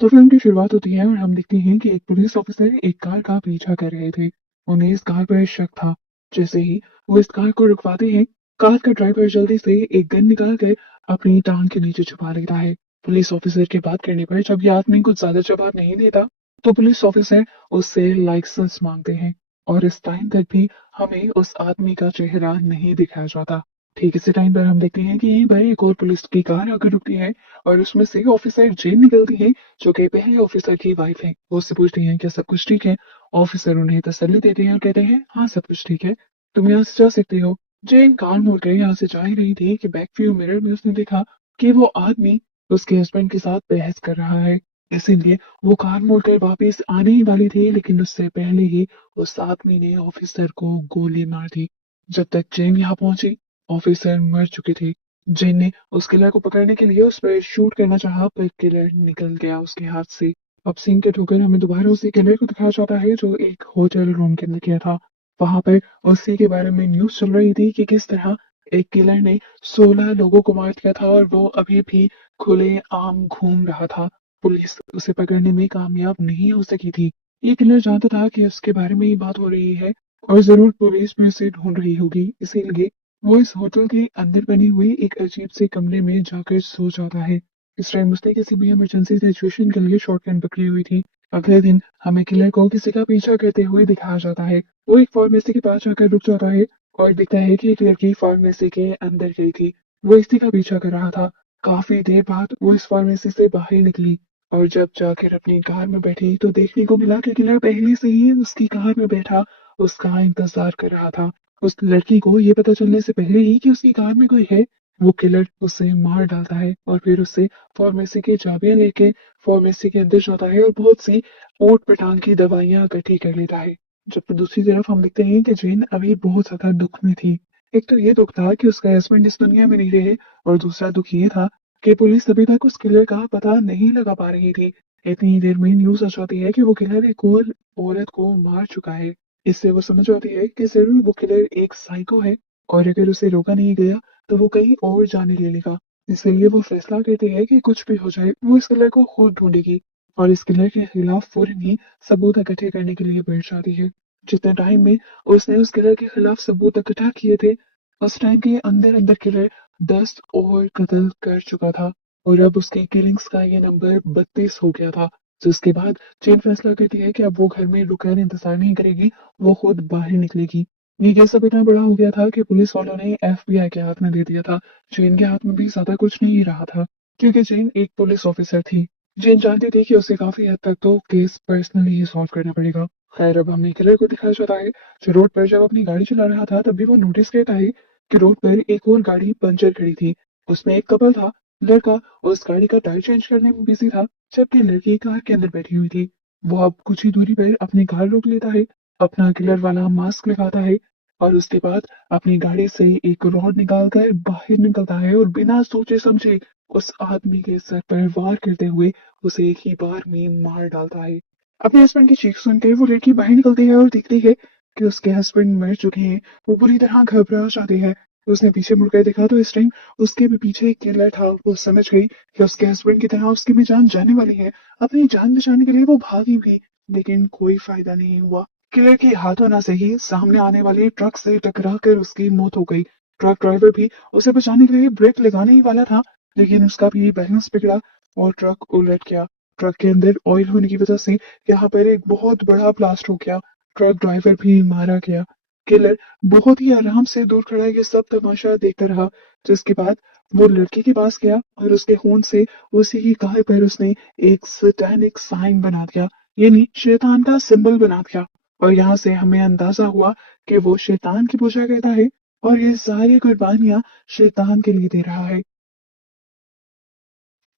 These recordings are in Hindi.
तो फिल्म की शुरुआत होती है और हम देखते हैं कि एक पुलिस ऑफिसर एक कार का पीछा कर रहे थे। उन्हें इस कार पर शक था। जैसे ही वो इस कार को रुकवाते हैं, कार का ड्राइवर जल्दी से एक गन निकाल कर अपनी टांग के नीचे छुपा लेता है। पुलिस ऑफिसर के बात करने पर जब ये आदमी कुछ ज्यादा जवाब नहीं देता, तो पुलिस ऑफिसर उससे लाइसेंस मांगते हैं। और इस टाइम तक भी हमें उस आदमी का चेहरा नहीं दिखाया जाता। ठीक इसी टाइम पर हम देखते हैं कि यहीं पर एक और पुलिस की कार आकर रुकती है और उसमें से ऑफिसर जेन निकलती है, जो कि पहले ऑफिसर की वाइफ है। वो उससे पूछती हैं क्या सब कुछ ठीक है। ऑफिसर उन्हें तसल्ली देते हैं और कहते हैं हाँ सब कुछ ठीक है, तुम यहाँ से जा सकते हो। जेन कान मुड़कर यहाँ से जा ही रही थी कि बैक व्यू मिरर में उसने देखा कि वो आदमी उसके हस्बैंड के साथ बहस कर रहा है। इसीलिए वो कार मोड़कर वापस आने ही वाली थी, लेकिन उससे पहले ही उस आदमी ने ऑफिसर को गोली मार दी। जब तक जेन यहाँ पहुंची, ऑफिसर मर चुकी थी। जेन ने उस किलर को पकड़ने के लिए उस पर शूट करना चाहा, पर किलर निकल गया उसके हाथ से। अब सीन कट होकर हमें दोबारा उसी किलर को दिखाया जाता है जो एक होटल रूम के अंदर किया था। वहां पर उसी के बारे में न्यूज चल रही थी कि किस तरह एक किलर ने 16 लोगों को मार दिया था और वो अभी भी खुले आम घूम रहा था। पुलिस उसे पकड़ने में कामयाब नहीं हो सकी थी। ये किलर जानता था कि उसके बारे में ही बात हो रही है और जरूर पुलिस भी उसे ढूंढ रही होगी, इसीलिए वो इस होटल के अंदर बनी हुई एक अजीब से कमरे में जाकर सो जाता है। इस टाइम उसने किसी भी इमरजेंसी सिचुएशन के लिए शॉटगन पकड़ी हुई थी। अगले दिन हमें किलर को किसी का पीछा करते हुए दिखाया जाता है। वो एक फार्मेसी के पास जाकर रुक जाता है और दिखता है कि एक लड़की फार्मेसी के अंदर गई थी। वो इसी का पीछा कर रहा था। काफी देर बाद वो इस फार्मेसी से बाहर निकली और जब जाकर अपनी कार में बैठी तो देखने को मिला कि किलर पहले से ही उसकी कार में बैठा उसका इंतजार कर रहा था। उस लड़की को ये पता चलने से पहले ही कि उसकी कार में कोई है, वो किलर उसे मार डालता है और फिर उससे फार्मेसी की चाबियां लेके फार्मेसी के अंदर जाता है और बहुत सी ऊट पटांग की दवाइयां इकट्ठी कर लेता है। जबकि दूसरी तरफ हम देखते हैं कि जेन अभी बहुत ज्यादा दुख में थी। एक तो ये दुख था कि उसका हस्बैंड इस दुनिया में नहीं रहे, और दूसरा दुख ये था कि पुलिस अभी तक उस किलर का पता नहीं लगा पा रही थी। इतनी देर में न्यूज आ जाती है कि वो किलर एक और औरत को मार चुका है। इससे वो समझ आती है कि जरूर वो किलर एक साइको है और अगर उसे रोका नहीं गया तो वो कहीं और जाने ले लेगा। इसलिए वो फैसला करती है कि कुछ भी हो जाए वो इस किलर को खुद ढूंढेगी और इस किलर के खिलाफ फौरन ही सबूत इकट्ठे करने के लिए बैठ जाती है। जितने टाइम में उसने उस किलर के खिलाफ सबूत इकट्ठा किए थे, उस टाइम के अंदर अंदर किलर 10 और कत्ल कर चुका था और अब उसकी किलिंग्स का ये नंबर 32 हो गया था। तो उसके बाद चेन फैसला करती है कि अब वो घर में रुककर इंतजार नहीं करेगी, वो खुद बाहर निकलेगी। ये सब इतना बड़ा हो गया था कि पुलिस वालों ने एफबीआई के हाथ में दे दिया था। जेन के हाथ में भी ज्यादा कुछ नहीं रहा था, क्योंकि जेन एक पुलिस ऑफिसर थी। जेन जानती थी कि उसे काफी हद तक तो केस पर्सनली ही सॉल्व करना पड़ेगा। खैर, अब हमें किलर को दिखाया जाता है जो रोड पर जब अपनी गाड़ी चला रहा था, तब भी वो नोटिस करता है कि रोड पर एक और गाड़ी पंचर खड़ी थी। उसमें एक कपल था। लड़का उस गाड़ी का टायर चेंज करने में बिजी था, जबकि लड़की कार के अंदर बैठी हुई थी। वो अब कुछ ही दूरी पर अपनी कार रोक लेता है, अपना किलर वाला मास्क लगाता है और उसके बाद अपनी गाड़ी से एक रॉड निकालकर बाहर निकलता है और बिना सोचे समझे उस आदमी के सर पर वार करते हुए उसे एक ही बार में मार डालता है। अपने हस्बैंड की चीख सुनकर वो लड़की बाहर निकलती है और देखती है कि उसके हस्बैंड मर चुके हैं। वो बुरी तरह घबरा जाती है। उसने पीछे मुड़कर देखा तो इस टाइम उसके भी पीछे एक किलर था। वो समझ गई कि उसके हस्बैंड की तरह उसकी भी जान जाने वाली है। अपनी जान बचाने के लिए वो भागी भी, लेकिन कोई फायदा नहीं हुआ। किलर के हाथों ना सही सामने आने वाले ट्रक से टकरा कर उसकी मौत हो गई। ट्रक ड्राइवर भी उसे बचाने के लिए ब्रेक लगाने ही वाला था, लेकिन उसका भी बैलेंस बिगड़ा और ट्रक उलट गया। ट्रक के अंदर ऑयल होने की वजह से यहाँ पर एक बहुत बड़ा ब्लास्ट हो गया। ट्रक ड्राइवर भी मारा गया। किलर बहुत ही आराम से दूर खड़ा ये सब तमाशा देखता रहा, जिसके बाद वो लड़की के पास गया और उसके खून से उसी की गाल पर उसने एक सैटेनिक साइन बना दिया, यानी शैतान का सिंबल बना दिया। और यहाँ से हमें अंदाजा हुआ कि वो शैतान की पूजा करता है और ये सारी कुर्बानियां शैतान के लिए दे रहा है।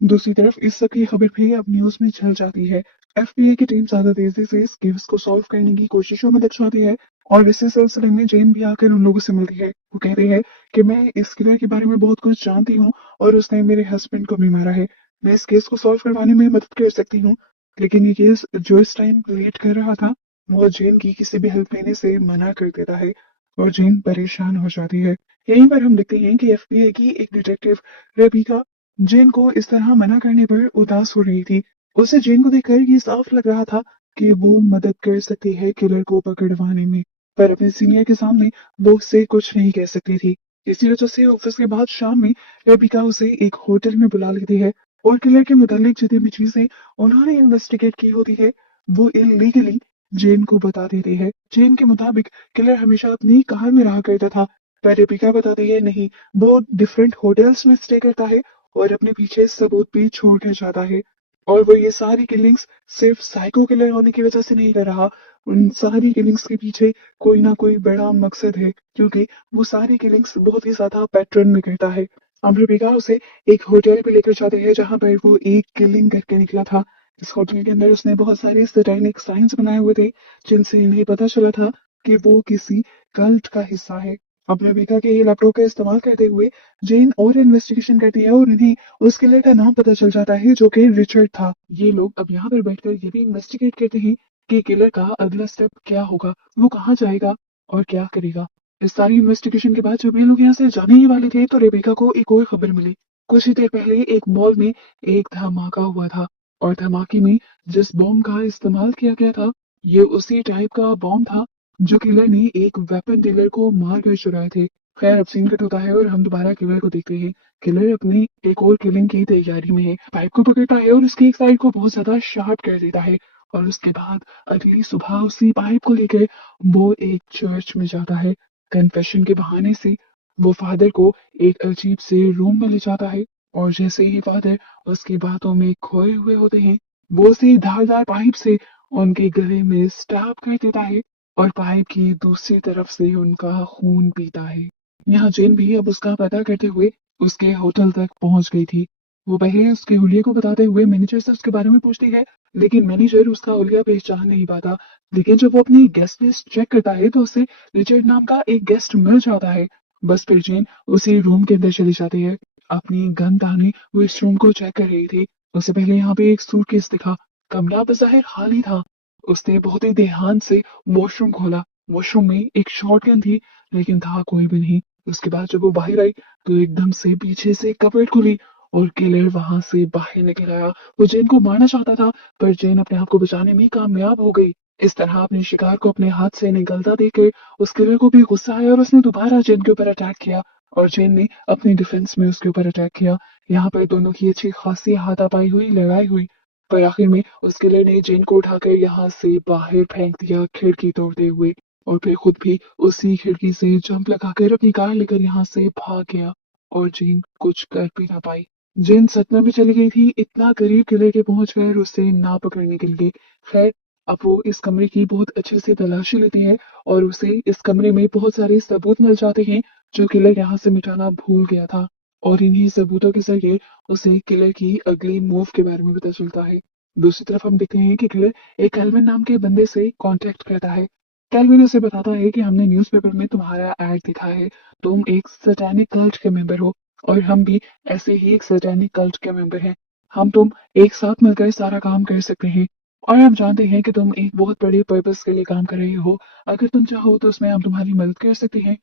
दूसरी तरफ इस सब की खबर भी अब न्यूज में चल जाती है। एफबीआई की टीम ज्यादा तेजी से इस केस को सॉल्व करने की कोशिशों में लग जाती है और इसी सिलसिले में जेन भी आकर उन लोगों से मिलती है। वो कहती है कि मैं इस किलर के बारे में बहुत कुछ जानती हूँ और उसने मेरे हस्बैंड को भी मारा है। मैं इस केस को सॉल्व करवाने में मदद कर सकती हूँ, लेकिन ये केस जो इस टाइम लेट कर रहा था, वो जेन की किसी भी हेल्प लेने से मना कर देता है और जेन परेशान हो जाती है। यहीं पर हम देखते हैं कि एफबीआई की एक डिटेक्टिव रेबिका जेन को इस तरह मना करने पर उदास हो रही थी। उसे जेन को देखकर ये साफ लग रहा था कि वो मदद कर सकती है किलर को पकड़वाने में, पर अपने सीनियर के सामने वो उससे कुछ नहीं कह सकती थी। इसी वजह से ऑफिस के बाद शाम में रेबिका उसे एक होटल में बुला लेती है और किलर के मुतालिक जितनी भी चीजें उन्होंने इन्वेस्टिगेट की होती है वो इलीगली जेन को बता देती है। जेन के मुताबिक किलर हमेशा अपनी कार में रहा करता था, पर रेबिका बताती है नहीं, वो डिफरेंट होटल्स में स्टे करता है और अपने पीछे सबूत भी छोड़ कर जाता है। और वो ये सारी किलिंग्स सिर्फ साइको किलर होने की वजह से नहीं कर रहा, उन सारी किलिंग्स के पीछे कोई ना कोई बड़ा मकसद है, क्योंकि वो सारी किलिंग्स बहुत ही ज्यादा पैटर्न में करता है। अमरीका उसे एक होटल पे लेकर जाते हैं जहां पर वो एक किलिंग करके निकला था। इस होटल के अंदर उसने बहुत सारे सैटेनिक साइंस बनाए हुए थे जिनसे इन्हें पता चला था कि वो किसी कल्ट का हिस्सा है। अब रेबिका के ये लैपटॉप का इस्तेमाल करते हुए जेन और इन्वेस्टिगेशन करती है और इन्हें उस किलर का नाम पता चल जाता है जो कि रिचर्ड था। ये लोग अब यहाँ पर बैठकर ये भी इन्वेस्टिगेट करते हैं कि किलर का अगला स्टेप क्या होगा, वो कहाँ जाएगा और क्या करेगा। इस सारी इन्वेस्टिगेशन के बाद जब ये लोग यहाँ से जाने ही वाले थे तो रेबिका को एक और खबर मिली। कुछ ही देर पहले एक मॉल में एक धमाका हुआ था और धमाके में जिस बॉम्ब का इस्तेमाल किया गया था ये उसी टाइप का बॉम्ब था जो किलर ने एक वेपन डीलर को मार कर चुराए थे। खैर अब सीन कट होता है और हम दोबारा किलर को देखते हैं। किलर अपनी एक और किलिंग की तैयारी में है, पाइप को पकड़ता है और उसकी एक साइड को बहुत ज्यादा शार्प कर देता है और उसके बाद अगली सुबह उसी पाइप को लेकर वो एक चर्च में जाता है। कन्फेशन के बहाने से वो फादर को एक अजीब से रूम में ले जाता है और जैसे ही फादर उसकी बातों में खोए हुए होते हैं वो उसे धारदार पाइप से उनके गले में स्टैब कर देता है और पाइप की दूसरी तरफ से उनका खून पीता है। यहाँ जेन भी अब उसका पता करते हुए उसके होटल तक पहुंच गई थी। वो पहले उसके हुलिये को बताते हुए मैनेजर से उसके बारे में पूछती है, लेकिन मैनेजर उसका हुलिया पहचान नहीं पाता। लेकिन जब वो अपनी गेस्ट लिस्ट चेक करता है तो उसे रिचर्ड नाम का एक गेस्ट मिल जाता है। बस फिर जेन उसी रूम के अंदर चली जाती है। अपनी गन ताने वो इस रूम को चेक कर रही थी। उससे पहले यहाँ पे एक सूटकेस दिखा। कमरा बज़ाहिर खाली था। उसने बहुत ही ध्यान से वॉशरूम खोला। वॉशरूम में एक शॉटगन थी, लेकिन था कोई भी नहीं। उसके बाद जब वो बाहर आई तो एकदम से पीछे से कपबोर्ड खुली और किलर वहां से बाहर निकल आया। वो जेन को मारना चाहता था पर जेन अपने आप को बचाने में कामयाब हो गई। इस तरह अपने शिकार को अपने हाथ से निकलता देखकर उस किलर को भी गुस्सा आया और उसने दोबारा जेन के ऊपर अटैक किया और जेन ने अपनी डिफेंस में उसके ऊपर अटैक किया। यहाँ पर दोनों की अच्छी खासी हाथापाई हुई, लड़ाई हुई, पर आखिर में उस किलर ने जेन को उठाकर यहाँ से बाहर फेंक दिया खिड़की तोड़ते हुए और फिर खुद भी उसी खिड़की से जंप लगाकर अपनी कार लेकर यहाँ से भाग गया और जेन कुछ कर भी ना पाई। जेन सदमे में चली गई थी, इतना करीब किले के पहुंच कर उसे ना पकड़ने के लिए। खैर अब वो इस कमरे की बहुत अच्छे से तलाशी लेती है और उसे इस कमरे में बहुत सारे सबूत मिल जाते हैं जो किलर यहाँ से मिटाना भूल गया था और इन्हीं सबूतों के जरिए उसे किलर की अगली मूव के बारे में पता चलता है। दूसरी तरफ हम देखते हैं कि किलर एक एल्विन नाम के बंदे से कांटेक्ट करता है। कैल्विन उसे बताता है कि हमने न्यूज़पेपर में तुम्हारा ऐड देखा है, तुम एक सैटेनिक कल्ट के मेंबर हो और हम भी ऐसे ही एक सैटेनिक कल्ट के मेंबर हैं। हम तुम एक साथ मिलकर सारा काम कर सकते हैं और हम जानते हैं कि तुम एक बहुत बड़े पर्पस के लिए काम कर रहे हो। अगर तुम चाहो तो उसमें हम तुम्हारी मदद कर सकते हैं।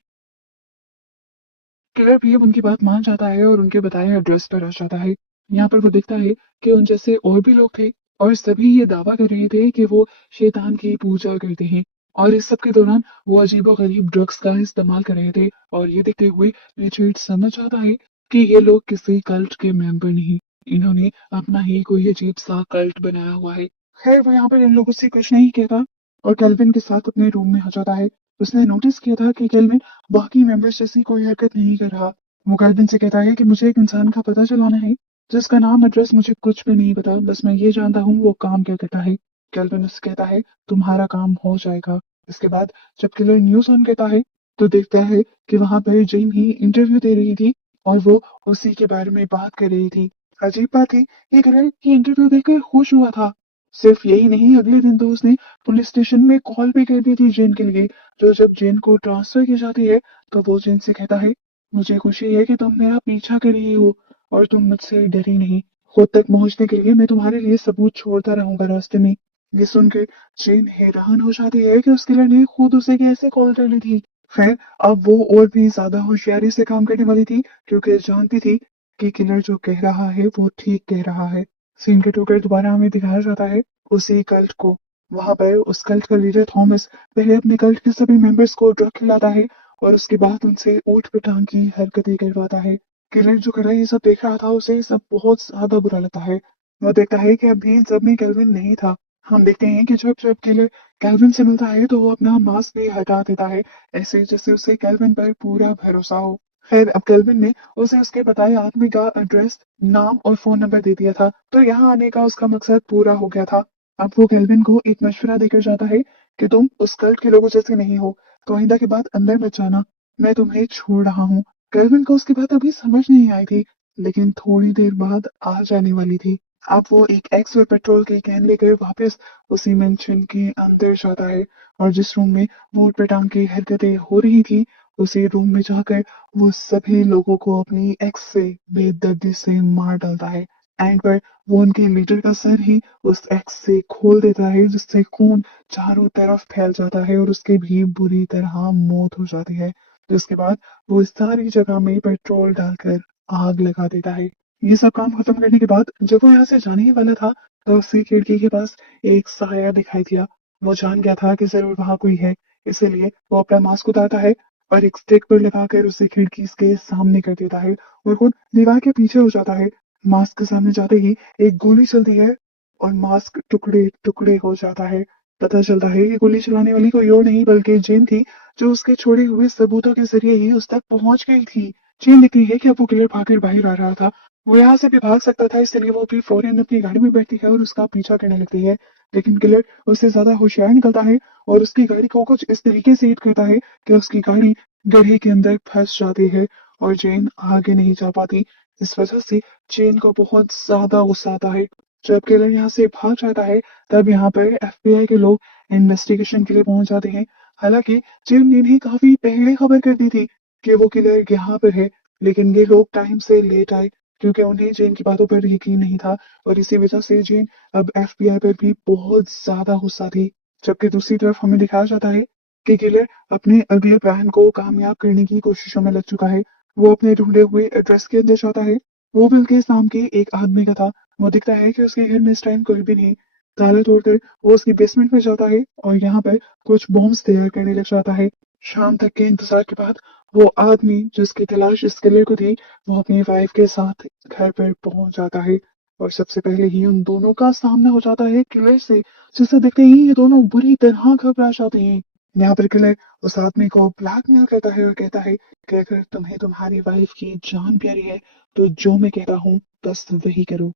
किलर भी अब उनकी बात मान जाता है और उनके बताए एड्रेस पर आ जाता है। यहाँ पर वो देखता है कि उन जैसे और भी लोग थे और सभी ये दावा कर रहे थे कि वो शैतान की पूजा करते हैं और इस सब के दौरान वो अजीबोगरीब ड्रग्स का इस्तेमाल कर रहे थे और ये देखते हुए रिचर्ड समझ आता है कि ये लोग किसी कल्ट के मेंबर नहीं, इन्होंने अपना ही कोई अजीब सा कल्ट बनाया हुआ है। खैर वो यहाँ पर इन लोगों से कुछ नहीं कहता और केल्विन के साथ अपने रूम में आ जाता है। उसने नोटिस किया था कि केल्विन बाकी मेंबर्स जैसी कोई हरकत नहीं कर रहा। वो केल्विन से कहता है कि मुझे एक इंसान का पता चलाना है जिसका नाम एड्रेस मुझे कुछ भी नहीं पता, बस मैं ये जानता हूँ वो काम क्या करता है। केल्विन उससे कहता है तुम्हारा काम हो जाएगा। इसके बाद जब किलर न्यूज ऑन करता है तो देखता है कि वहां पर जेन ही इंटरव्यू दे रही थी और वो उसी के बारे में बात कर रही थी। अजीब बात है कि किलर की इंटरव्यू देखकर खुश हुआ था। सिर्फ यही नहीं, अगले दिन तो उसने पुलिस स्टेशन में कॉल भी कर दी थी जेन के लिए। तो जब जेन को ट्रांसफर की जाती है तो वो जेन से कहता है मुझे खुशी है कि तुम मेरा पीछा कर रही हो और तुम मुझसे डरी नहीं। खुद तक पहुंचने के लिए मैं तुम्हारे लिए सबूत छोड़ता रहूंगा रास्ते में। ये सुनकर जेन हैरान हो जाती है कि उसके लड़ने खुद उसे कैसे कॉल कर ली थी। खैर अब वो और भी ज्यादा होशियारी से काम करने वाली थी क्योंकि जानती थी कि किलर जो कह रहा है वो ठीक कह रहा है। सीन कट होकर दोबारा हमें दिखाया जाता है उसी कल्ट को। वहां पर उस कल्ट का लीडर थॉमस पहले अपने कल्ट के सभी मेंबर्स को ड्रग खिलाता है और उसके बाद उनसे ऊट पटांग की हरकतें करवाता है। किलर जो खड़ा ये सब देख रहा था उसे ये सब बहुत ज्यादा बुरा लगता है। वो देखता है कि अभी इन सब में केल्विन नहीं था। हम देखते हैं कि जब जब किलर केल्विन से मिलता है तो वो अपना मास्क भी हटा देता है, ऐसे जैसे उसे केल्विन पर पूरा भरोसा हो। खैर अब केल्विन ने उसे उसके बताए आदमी का एड्रेस, नाम और फोन नंबर दे दिया था, तो यहाँ आने का उसका मकसद पूरा हो गया था। अब वो केल्विन को एक मशवरा देकर जाता है कि तुम उस कल्ट के लोगों जैसे नहीं हो, तो आइंदा के बाद अंदर मत जाना, मैं तुम्हें छोड़ रहा हूँ। केल्विन को उसकी बात अभी समझ नहीं आई थी, लेकिन थोड़ी देर बाद आ जाने वाली थी। अब वो एक एक्स और पेट्रोल की कैन लेकर वापस उसी मेंशन के अंदर जाता है और जिस रूम में वोट पटांग की हरकतें हो रही थी उसी रूम में जाकर वो सभी लोगों को अपनी एक्स से बेदर्दी से मार डालता है। एंड पर वो उनके लीडर का सर ही उस एक्स से खोल देता है, जिससे खून चारों तरफ फैल जाता है और उसकी भी बुरी तरह मौत हो जाती है। जिसके बाद वो इस सारी जगह में पेट्रोल डालकर आग लगा देता है। ये सब काम खत्म करने के बाद जब वो यहाँ से जाने ही वाला था तो उसी खिड़की के पास एक साया दिखाई दिया। वो जान गया था कि जरूर वहां कोई है, इसीलिए वो अपना मास्क उतारता है और एक स्टिक पर लगाकर उसे खिड़की के सामने कर देता है और खुद दीवार के पीछे हो जाता है। मास्क के सामने जाते ही एक गोली चलती है और मास्क टुकड़े टुकड़े हो जाता है। पता चलता है कि गोली चलाने वाली कोई और नहीं बल्कि जेन थी, जो उसके छोड़े हुए सबूतों के जरिए ही उस तक पहुंच गई थी। जेन लिखती है कि अब वो किलर भागकर बाहर आ रहा था। वो यहाँ से भी भाग सकता था, इसलिए वो भी फौरन अपनी गाड़ी में बैठती है और उसका पीछा करने लगती है। लेकिन किलर उससे ज्यादा होशियार निकलता है और उसकी गाड़ी को कुछ इस तरीके से हिट करता है कि उसकी गाड़ी गड्ढे के अंदर फंस जाती है और जेन आगे नहीं जा पाती। इस वजह से जेन को बहुत ज्यादा गुस्सा आता है। जब किलर यहाँ से भाग जाता है तब यहाँ पर एफबीआई के लोग इन्वेस्टिगेशन के लिए पहुंच जाते हैं। हालांकि जेन ने भी काफी पहले खबर कर दी थी कि वो किलर यहाँ पर है, लेकिन ये लोग टाइम से लेट आए क्योंकि उन्हें जेन की बातों पर यकीन नहीं था और इसी वजह से जेन अब एफबीआई पर भी बहुत ज्यादा गुस्सा थी। जबकि दूसरी तरफ हमें दिखाया जाता है कि किलर अपने अगले प्लान को कामयाब करने की कोशिशों में लग चुका है। वो अपने ढूंढे हुए एड्रेस के अंदर जाता है। वो बिल के नाम के एक आदमी का था। वो दिखता है कि उसके घर में इस टाइम कोई भी नहीं। ताला तोड़कर वो उसकी बेसमेंट में जाता है और यहाँ पर कुछ बॉम्ब्स तैयार करने लग जाता है। शाम तक के इंतजार के बाद वो आदमी जिसकी तलाश इस किलर को थी, वो अपनी वाइफ के साथ घर पर पहुंच जाता है और सबसे पहले ही उन दोनों का सामना हो जाता है किलर से, जिसे देखते ही ये दोनों बुरी तरह घबरा जाते हैं। यहाँ पर किलर उस आदमी को ब्लैकमेल करता है और कहता है कि अगर तुम्हें तुम्हारी वाइफ की जान प्यारी है तो जो मैं कहता हूँ बस वही करो।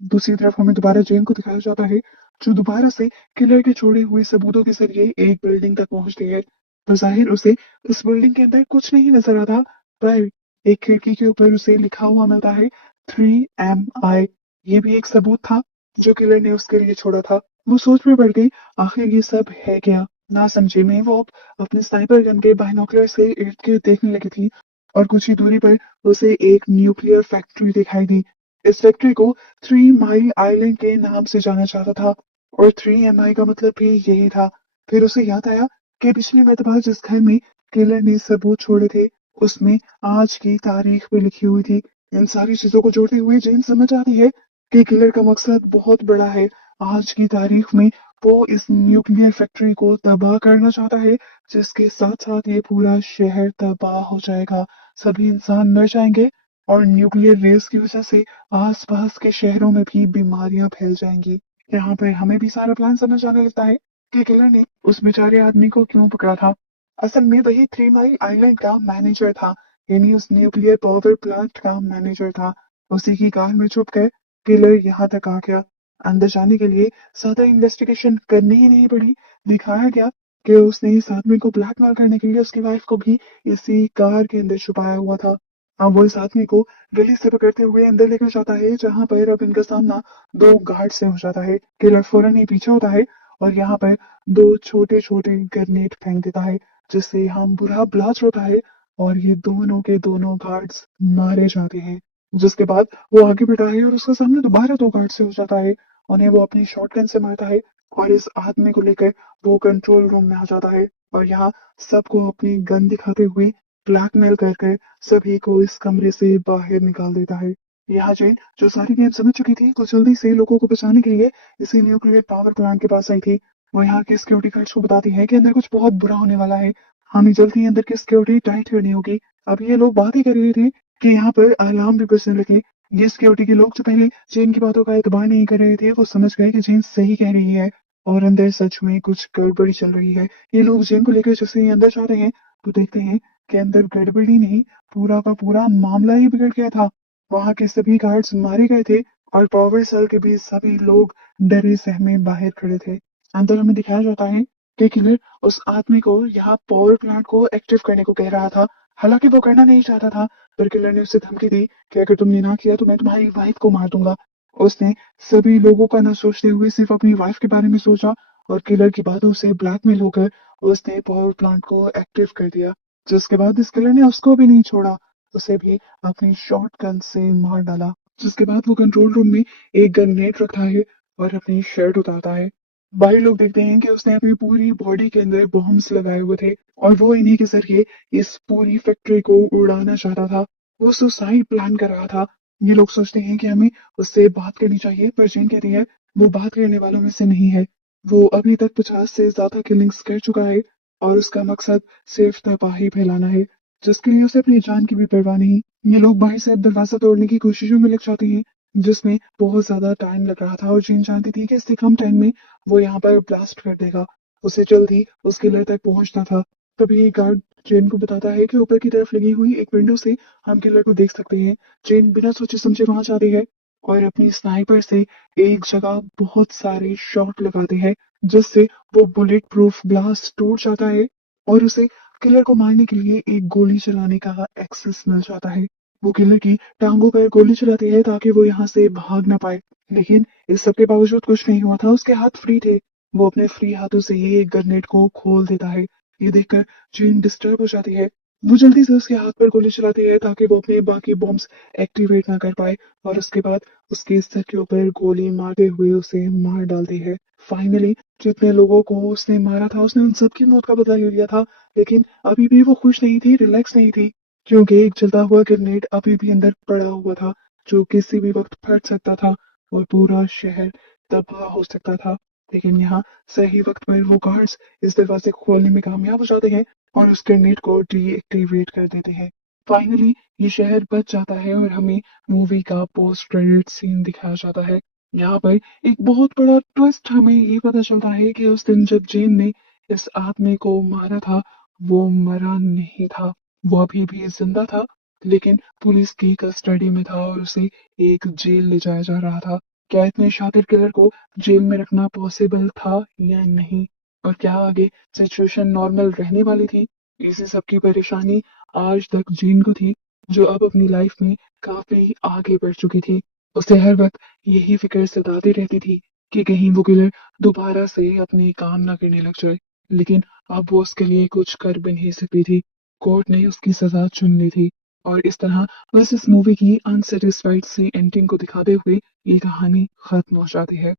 दूसरी तरफ हमें दोबारा जेन को दिखाया जाता है, जो दोबारा से किलर के छोड़े हुए सबूतों के जरिए एक बिल्डिंग तक पहुंचती है। तो जाहिर उसे उस बिल्डिंग के अंदर कुछ नहीं नजर आता, पर एक खिड़की के ऊपर उसे लिखा हुआ मिलता है 3MI। ये भी एक सबूत था जो किलर ने उसके लिए छोड़ा था। वो सोच में पड़ गई, आखिर ये सब है क्या। ना समझे में वो अपने स्नाइपर गन के बाइनोकुलर से इर्द गिर्द देखने लगी थी और कुछ ही दूरी पर उसे एक न्यूक्लियर फैक्ट्री दिखाई दी। इस फैक्ट्री को 3 माइल आइलैंड के नाम से जाना जाता था और 3MI का मतलब भी यही था। फिर उसे याद आया कि पिछली मर्तबा जिस घर में किलर ने सबूत छोड़े थे उसमें आज की तारीख भी लिखी हुई थी। इन सारी चीजों को जोड़ते हुए जेन समझ आती है कि किलर का मकसद बहुत बड़ा है। आज की तारीख में वो इस न्यूक्लियर फैक्ट्री को तबाह करना चाहता है, जिसके साथ साथ ये पूरा शहर तबाह हो जाएगा। सभी इंसान मर जाएंगे और न्यूक्लियर रेस की वजह से आसपास के शहरों में भी बीमारियां फैल जाएंगी। यहाँ पर हमें भी सारा प्लान समझ आने लगता है कि किलर ने उस बेचारे आदमी को क्यों पकड़ा था। असल में वही 3 माइल आइलैंड का मैनेजर था, यानी उस न्यूक्लियर पावर प्लांट का मैनेजर था। उसी की कार में छुप कर किलर यहाँ तक आ गया। अंदर जाने के लिए ज्यादा इन्वेस्टिगेशन करनी ही नहीं पड़ी। दिखाया गया कि उसने इस आदमी को ब्लैकमेल करने के लिए उसकी वाइफ को भी इसी कार के अंदर छुपाया हुआ था। अब वो इस आदमी को गले से पकड़ते हुए अंदर लेकर जाता है, जहां पर अब इनका सामना दो गार्ड से हो जाता है। किलर फौरन ही पीछे होता है और यहाँ पर दो छोटे छोटे ग्रेनेड फेंक देता है, जिससे हम बुरा ब्लास्ट होता है और ये दोनों के दोनों गार्ड्स मारे जाते हैं। जिसके बाद वो आगे बढ़ता है और उसका सामने दोबारा दो गार्ड से हो जाता है। उन्हें वो अपनी शॉटगन से मारता है और इस आदमी को लेकर वो कंट्रोल रूम में आ जाता है और यहाँ सबको अपनी गन दिखाते हुए ब्लैकमेल कर कर सभी को इस कमरे से बाहर निकाल देता है। यहाँ जेन जो सारी गेम समझ चुकी थी, वो जल्दी से लोगों को बचाने के लिए इसी न्यूक्लियर पावर प्लांट के पास आई थी। वो यहाँ के सिक्योरिटी गार्ड्स को बताती है कि अंदर कुछ बहुत बुरा होने वाला है, हमें जल्द ही अंदर की सिक्योरिटी टाइट करनी होगी। अब ये लोग बात ही कर रहे थे कि यहाँ पर अलार्म भी बजने लगे। ये सिक्योरिटी के लोग जो पहले जेन की बातों का एतबार नहीं कर रहे थे, वो समझ गए कि जेन सही कह रही है और अंदर सच में कुछ गड़बड़ी चल रही है। ये लोग जेन को लेकर जैसे ही अंदर जाते हैं, तो देखते हैं कि अंदर गड़बड़ी नहीं, पूरा का पूरा मामला ही बिगड़ गया था। वहां के सभी गार्ड्स मारे गए थे और पावर सेल के भी सभी लोग डरे सहमे बाहर खड़े थे। अंदर हमें दिखाया जाता है कि किलर उस आदमी को यहाँ पावर प्लांट को एक्टिव करने को कह रहा था। हालांकि वो करना नहीं चाहता था, पर किलर ने उसे धमकी दी कि अगर तुमने ना किया तो मैं तुम्हारी वाइफ को मार दूंगा। उसने सभी लोगों का न सोचते हुए सिर्फ अपनी वाइफ के बारे में सोचा और किलर की बातों से ब्लैकमेल होकर उसने पावर प्लांट को एक्टिव कर दिया। जिसके बाद इस किलर ने उसको भी नहीं छोड़ा, उसे भी अपनी शॉटगन से मार डाला। जिसके बाद वो कंट्रोल रूम में एक ग्रेनेड रखता है और अपनी शर्ट उतारता है। बाहर लोग देखते हैं कि उसने अपनी पूरी बॉडी के अंदर बॉम्ब्स लगाए हुए थे और वो इन्हीं के जरिए इस पूरी फैक्ट्री को उड़ाना चाहता था। वो सुसाइड प्लान कर रहा था। ये लोग सोचते हैं कि हमें उससे बात करनी चाहिए, पर जेन कहती है वो बात करने वालों में से नहीं है। वो अभी तक 50 से ज्यादा किलिंग्स कर चुका है और उसका मकसद सिर्फ तबाही फैलाना है, जिसके लिए उसे अपनी जान की भी परवाह नहीं। ये लोग बाहर से दरवाजा तोड़ने की कोशिशों में लग जाते हैं, जिसमें बहुत ज्यादा टाइम लग रहा था और जेन जानती थी कि इससे कम टाइम में वो यहाँ पर ब्लास्ट कर देगा। उसे जल्द ही उस किले तक पहुंचना था। तभी एक गार्ड जेन को बताता है कि ऊपर की तरफ लगी हुई एक विंडो से हम किलर को देख सकते हैं। जेन बिना सोचे समझे वहां जाती है और अपनी स्नाइपर से एक जगह बहुत सारे शॉट लगाते हैं, जिससे वो बुलेट प्रूफ ग्लास टूट जाता है और उसे किलर को मारने के लिए एक गोली चलाने का एक्सेस मिल जाता है। वो किलर की टांगों पर गोली चलाती है ताकि वो यहाँ से भाग ना पाए, लेकिन इस सब के बावजूद कुछ नहीं हुआ था। उसके हाथ फ्री थे। वो अपने फ्री हाथों से ही एक ग्रेनेड को खोल देता है। ये देखकर जेन डिस्टर्ब हो जाती है। वो जल्दी से उसके हाथ पर गोली चलाती है ताकि वो अपने बाकी बॉम्ब्स एक्टिवेट ना कर पाए और उसके बाद उसके सर के ऊपर गोली मारते हुए उसे मार डालती है। फाइनली जितने लोगों को उसने मारा था, उसने उन सबकी मौत का बदला ले लिया था, लेकिन अभी भी वो खुश नहीं थी, रिलैक्स नहीं थी, क्योंकि एक जलता हुआ ग्रेनेड अभी भी अंदर पड़ा हुआ था, जो किसी भी वक्त फट सकता था और पूरा शहर तबाह हो सकता था। लेकिन यहाँ सही वक्त पर वो गार्ड्स इस दरवाजे को खोलने में कामयाब हो जाते हैं और उस ग्रेनेड को डीएक्टिवेट कर देते हैं। फाइनली ये शहर बच जाता है और हमें मूवी का पोस्ट क्रेडिट सीन दिखाया जाता है। यहाँ पर एक बहुत बड़ा ट्विस्ट हमें ये पता चलता है कि उस दिन जब जेन ने इस आदमी को मारा था, वो मरा नहीं था। वो अभी भी जिंदा था, लेकिन पुलिस की कस्टडी में था और उसे एक जेल ले जाया जा रहा था। क्या इतने शातिर किलर को जेल में रखना पॉसिबल था या नहीं, और क्या आगे सिचुएशन नॉर्मल रहने वाली थी? इसी सब की परेशानी आज तक जीन को थी, जो अब अपनी लाइफ में काफी आगे बढ़ चुकी थी। उसे हर वक्त यही फिक्र सताती रहती थी कि कहीं वो किलर दोबारा से अपने काम ना करने लग जाए, लेकिन अब वो उसके लिए कुछ कर भी नहीं सकती थी। कोर्ट ने उसकी सजा चुन ली थी और इस तरह बस इस मूवी की अनसेटिस्फाइड सी एंडिंग को दिखाते हुए ये कहानी खत्म हो जाती है।